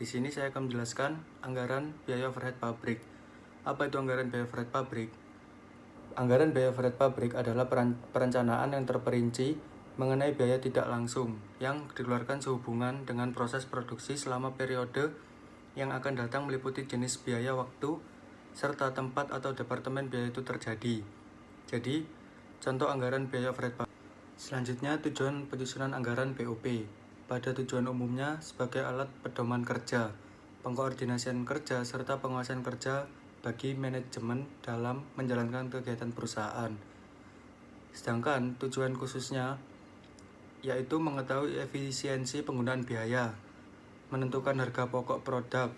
Di sini saya akan menjelaskan anggaran biaya overhead pabrik. Apa itu anggaran biaya overhead pabrik? Anggaran biaya overhead pabrik adalah perencanaan yang terperinci mengenai biaya tidak langsung yang dikeluarkan sehubungan dengan proses produksi selama periode yang akan datang, meliputi jenis biaya, waktu, serta tempat atau departemen biaya itu terjadi. Jadi, contoh anggaran biaya overhead pabrik. Selanjutnya, tujuan penyusunan anggaran BOP. Pada tujuan umumnya sebagai alat pedoman kerja, pengkoordinasian kerja, serta penguasaan kerja bagi manajemen dalam menjalankan kegiatan perusahaan. Sedangkan tujuan khususnya yaitu mengetahui efisiensi penggunaan biaya, menentukan harga pokok produk,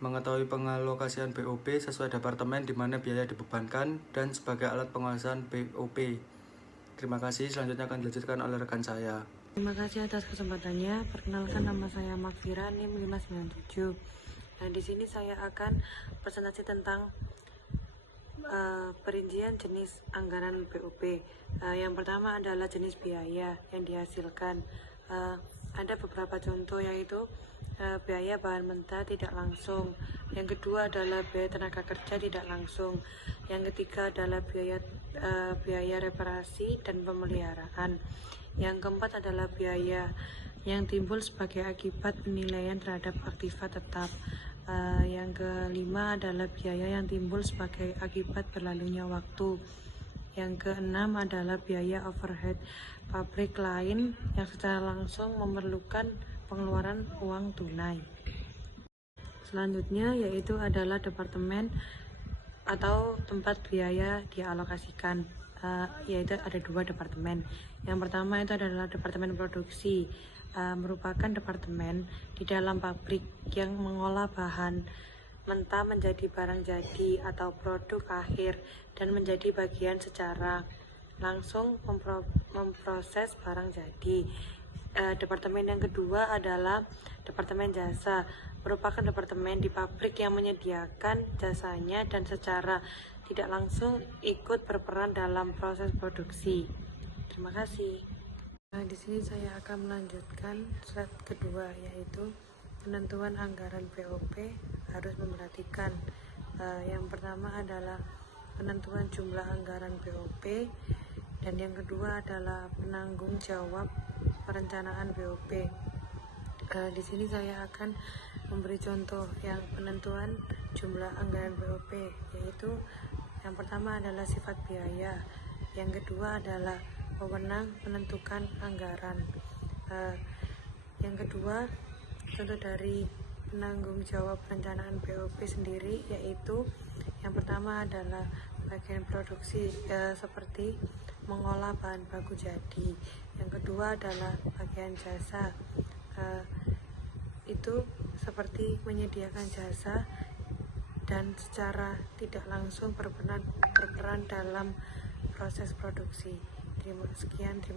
mengetahui pengalokasian BOP sesuai departemen di mana biaya dibebankan, dan sebagai alat penguasaan BOP. Terima kasih, selanjutnya akan dilanjutkan oleh rekan saya. Terima kasih atas kesempatannya. Perkenalkan, nama saya Makfira, NIM 597. Nah, di sini saya akan presentasi tentang perincian jenis anggaran BOP. Yang pertama adalah jenis biaya yang dihasilkan. Ada beberapa contoh, yaitu biaya bahan mentah tidak langsung. Yang kedua adalah biaya tenaga kerja tidak langsung. Yang ketiga adalah biaya reparasi dan pemeliharaan. Yang keempat adalah biaya yang timbul sebagai akibat penilaian terhadap aktiva tetap. Yang kelima adalah biaya yang timbul sebagai akibat berlalunya waktu. Yang keenam adalah biaya overhead pabrik lain yang secara langsung memerlukan pengeluaran uang tunai. Selanjutnya yaitu adalah departemen atau tempat biaya dialokasikan, yaitu ada dua departemen. Yang pertama itu adalah departemen produksi, merupakan departemen di dalam pabrik yang mengolah bahan mentah menjadi barang jadi atau produk akhir dan menjadi bagian secara langsung memproses barang jadi. Departemen yang kedua adalah departemen jasa, merupakan departemen di pabrik yang menyediakan jasanya dan secara tidak langsung ikut berperan dalam proses produksi. Terima kasih. Nah, di sini saya akan melanjutkan slide kedua, yaitu penentuan anggaran BOP harus memperhatikan. Yang pertama adalah penentuan jumlah anggaran BOP, dan yang kedua adalah penanggung jawab perencanaan BOP. Di sini saya akan memberi contoh yang penentuan jumlah anggaran BOP, yaitu yang pertama adalah sifat biaya, yang kedua adalah wewenang menentukan anggaran. Yang kedua, contoh dari penanggung jawab perencanaan BOP sendiri, yaitu yang pertama adalah bagian produksi, seperti mengolah bahan baku jadi. Yang kedua adalah bagian jasa, itu seperti menyediakan jasa dan secara tidak langsung berperan dalam proses produksi. Terima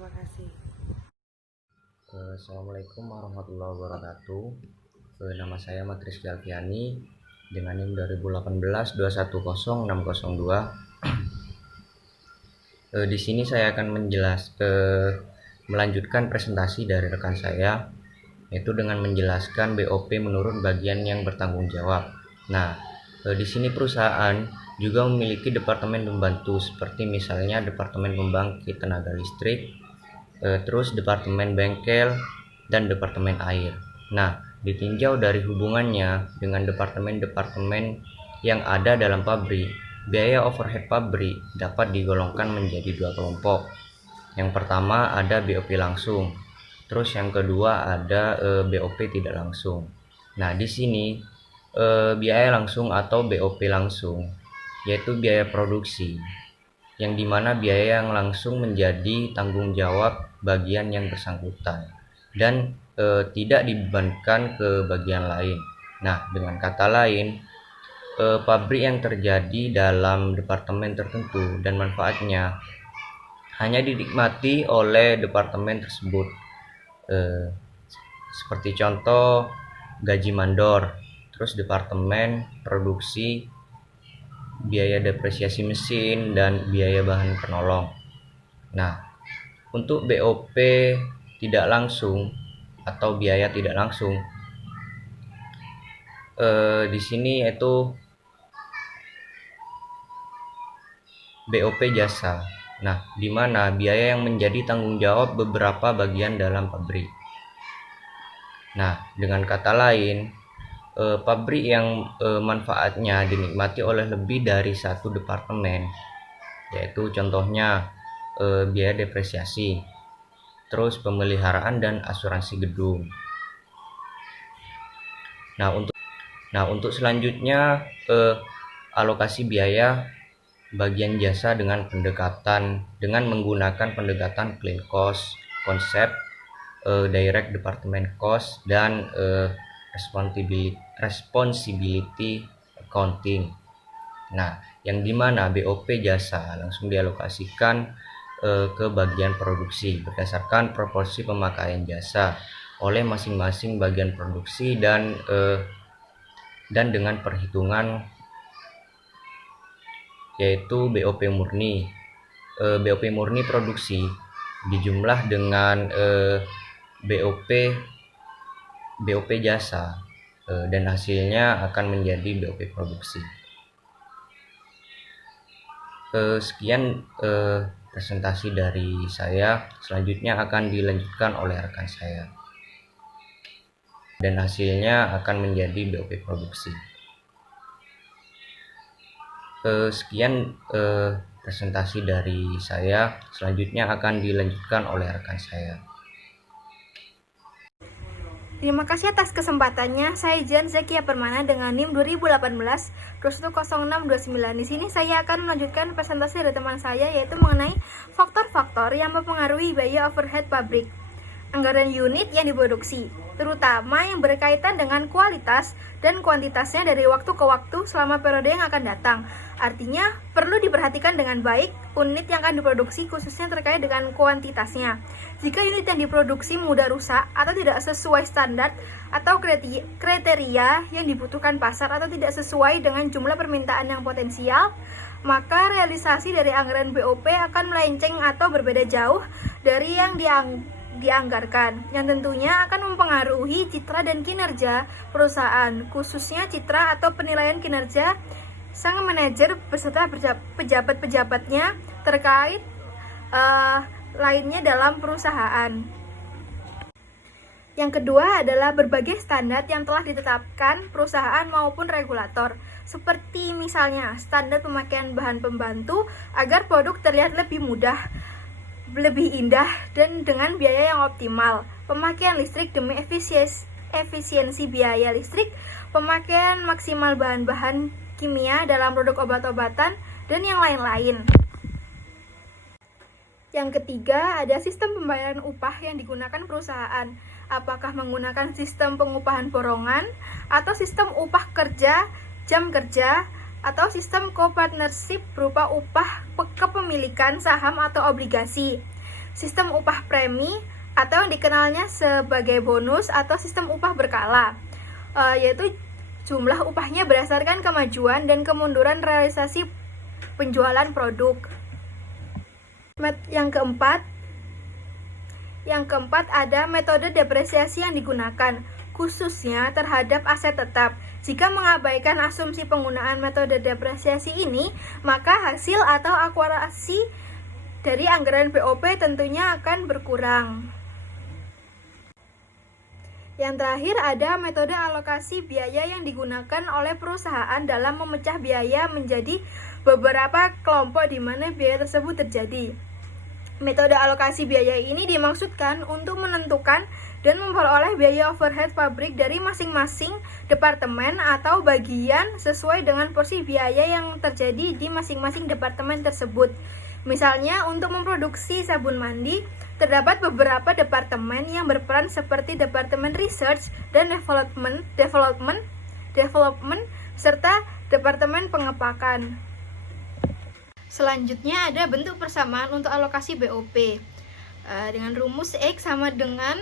kasih. Assalamualaikum warahmatullahi wabarakatuh. Nama saya Matris Alfiani dengan NIM 2018-210602. Di sini saya akan melanjutkan presentasi dari rekan saya, yaitu dengan menjelaskan BOP menurut bagian yang bertanggung jawab. Nah, di sini perusahaan juga memiliki departemen pembantu, seperti misalnya departemen pembangkit tenaga listrik, terus departemen bengkel, dan departemen air. Nah, ditinjau dari hubungannya dengan departemen-departemen yang ada dalam pabrik, biaya overhead pabrik dapat digolongkan menjadi dua kelompok. Yang pertama ada BOP langsung, terus yang kedua ada BOP tidak langsung. Nah, di sini biaya langsung atau BOP langsung yaitu biaya produksi, yang dimana biaya yang langsung menjadi tanggung jawab bagian yang bersangkutan dan tidak dibebankan ke bagian lain. Nah, dengan kata lain, pabrik yang terjadi dalam departemen tertentu dan manfaatnya hanya dinikmati oleh departemen tersebut, seperti contoh gaji mandor, terus departemen produksi, biaya depresiasi mesin, dan biaya bahan penolong. Nah, untuk BOP tidak langsung atau biaya tidak langsung, di sini yaitu BOP jasa. Nah, di mana biaya yang menjadi tanggung jawab beberapa bagian dalam pabrik. Nah, dengan kata lain, pabrik yang manfaatnya dinikmati oleh lebih dari satu departemen, yaitu contohnya biaya depresiasi, terus pemeliharaan dan asuransi gedung. Nah, untuk selanjutnya alokasi biaya bagian jasa dengan menggunakan pendekatan clean cost, konsep direct department cost, dan responsibility accounting. Nah, yang dimana BOP jasa langsung dialokasikan ke bagian produksi berdasarkan proporsi pemakaian jasa oleh masing-masing bagian produksi dan dengan perhitungan yaitu BOP murni. BOP murni produksi dijumlah dengan BOP jasa dan hasilnya akan menjadi BOP produksi. Sekian presentasi dari saya, selanjutnya akan dilanjutkan oleh rekan saya dan hasilnya akan menjadi BOP produksi. Sekian presentasi dari saya, selanjutnya akan dilanjutkan oleh rekan saya. Terima kasih atas kesempatannya. Saya Jan Zakia Permana dengan NIM 2018 210629. Di sini saya akan melanjutkan presentasi dari teman saya, yaitu mengenai faktor-faktor yang mempengaruhi biaya overhead pabrik. Anggaran unit yang diproduksi, terutama yang berkaitan dengan kualitas dan kuantitasnya dari waktu ke waktu selama periode yang akan datang. Artinya, perlu diperhatikan dengan baik unit yang akan diproduksi, khususnya terkait dengan kuantitasnya. Jika unit yang diproduksi mudah rusak atau tidak sesuai standar atau kriteria yang dibutuhkan pasar atau tidak sesuai dengan jumlah permintaan yang potensial, maka realisasi dari anggaran BOP akan melenceng atau berbeda jauh dari yang dianggarkan, yang tentunya akan mempengaruhi citra dan kinerja perusahaan, khususnya citra atau penilaian kinerja sang manajer beserta pejabat-pejabatnya terkait lainnya dalam perusahaan. Yang kedua adalah berbagai standar yang telah ditetapkan perusahaan maupun regulator, seperti misalnya standar pemakaian bahan pembantu agar produk terlihat lebih mudah, lebih indah, dan dengan biaya yang optimal. Pemakaian listrik demi efisiensi biaya listrik, pemakaian maksimal bahan-bahan kimia dalam produk obat-obatan, dan yang lain-lain. Yang ketiga, ada sistem pembayaran upah yang digunakan perusahaan. Apakah menggunakan sistem pengupahan borongan, atau sistem upah kerja, jam kerja, atau sistem co-partnership berupa upah kepemilikan saham atau obligasi, sistem upah premi, atau yang dikenalnya sebagai bonus, atau sistem upah berkala, yaitu jumlah upahnya berdasarkan kemajuan dan kemunduran realisasi penjualan produk. Yang keempat ada metode depresiasi yang digunakan, khususnya terhadap aset tetap. Jika mengabaikan asumsi penggunaan metode depresiasi ini, maka hasil atau akurasi dari anggaran BOP tentunya akan berkurang. Yang terakhir ada metode alokasi biaya yang digunakan oleh perusahaan dalam memecah biaya menjadi beberapa kelompok di mana biaya tersebut terjadi. Metode alokasi biaya ini dimaksudkan untuk menentukan dan memperoleh biaya overhead pabrik dari masing-masing departemen atau bagian sesuai dengan porsi biaya yang terjadi di masing-masing departemen tersebut. Misalnya, untuk memproduksi sabun mandi, terdapat beberapa departemen yang berperan seperti Departemen Research dan Development, serta Departemen Pengepakan. Selanjutnya ada bentuk persamaan untuk alokasi BOP. Dengan rumus X sama dengan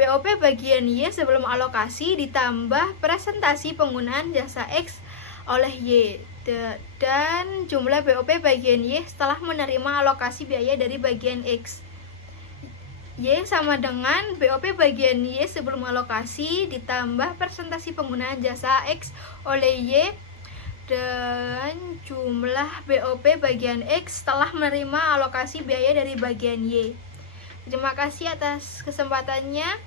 BOP bagian Y sebelum alokasi ditambah presentasi penggunaan jasa X oleh Y dan jumlah BOP bagian Y setelah menerima alokasi biaya dari bagian X. Y sama dengan BOP bagian Y sebelum alokasi ditambah presentasi penggunaan jasa X oleh Y dan jumlah BOP bagian X setelah menerima alokasi biaya dari bagian Y. Terima kasih atas kesempatannya.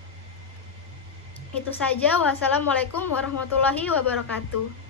Itu saja. Wassalamualaikum warahmatullahi wabarakatuh.